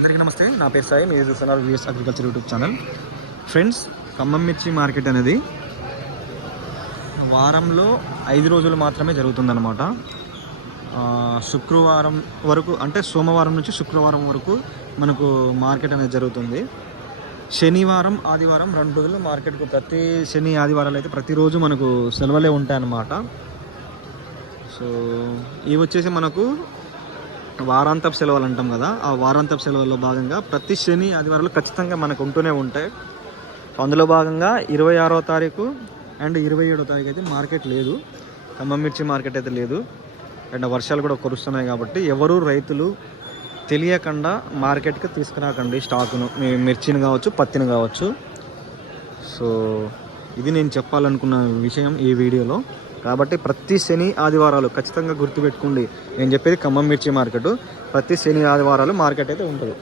అందరికీ నమస్తే. నా పేరు సాయి. మీరు చూస్తున్నారు VS agriculture YouTube channel. Friends Khammam మిర్చి మార్కెట్ అనేది వారంలో ఐదు రోజులు మాత్రమే జరుగుతుందన్నమాట. శుక్రవారం వరకు అంటే సోమవారం నుంచి శుక్రవారం వరకు మనకు మార్కెట్ అనేది జరుగుతుంది. శనివారం ఆదివారం రెండు రోజులు మార్కెట్కు ప్రతి శని ఆదివారాలు అయితే ప్రతిరోజు మనకు సెలవులే ఉంటాయన్నమాట. సో ఇవి వచ్చేసి మనకు వారాంతపు సెలవులు అంటాం కదా ఆ వారాంతపు సెలవుల్లో భాగంగా ప్రతి శని ఆదివారాలు ఖచ్చితంగా మనకు ఉంటూనే ఉంటాయి. అందులో భాగంగా ఇరవై ఆరో తారీఖు అండ్ ఇరవై ఏడో తారీఖు అయితే మార్కెట్ లేదు. ఖమ్మం మిర్చి మార్కెట్ అయితే లేదు. అండ్ వర్షాలు కూడా కురుస్తున్నాయి కాబట్టి ఎవరు రైతులు తెలియకుండా మార్కెట్కి తీసుకురాకండి స్టాకును. మీ మిర్చిని కావచ్చు పత్తిని కావచ్చు. సో ఇది నేను చెప్పాలనుకున్న విషయం ఈ వీడియోలో. కాబట్టి ప్రతి శని ఆదివారాలు ఖచ్చితంగా గుర్తుపెట్టుకోండి. నేను చెప్పేది ఖమ్మం మిర్చి మార్కెట్. ప్రతి శని ఆదివారాలు మార్కెట్ అయితే ఉంటుంది.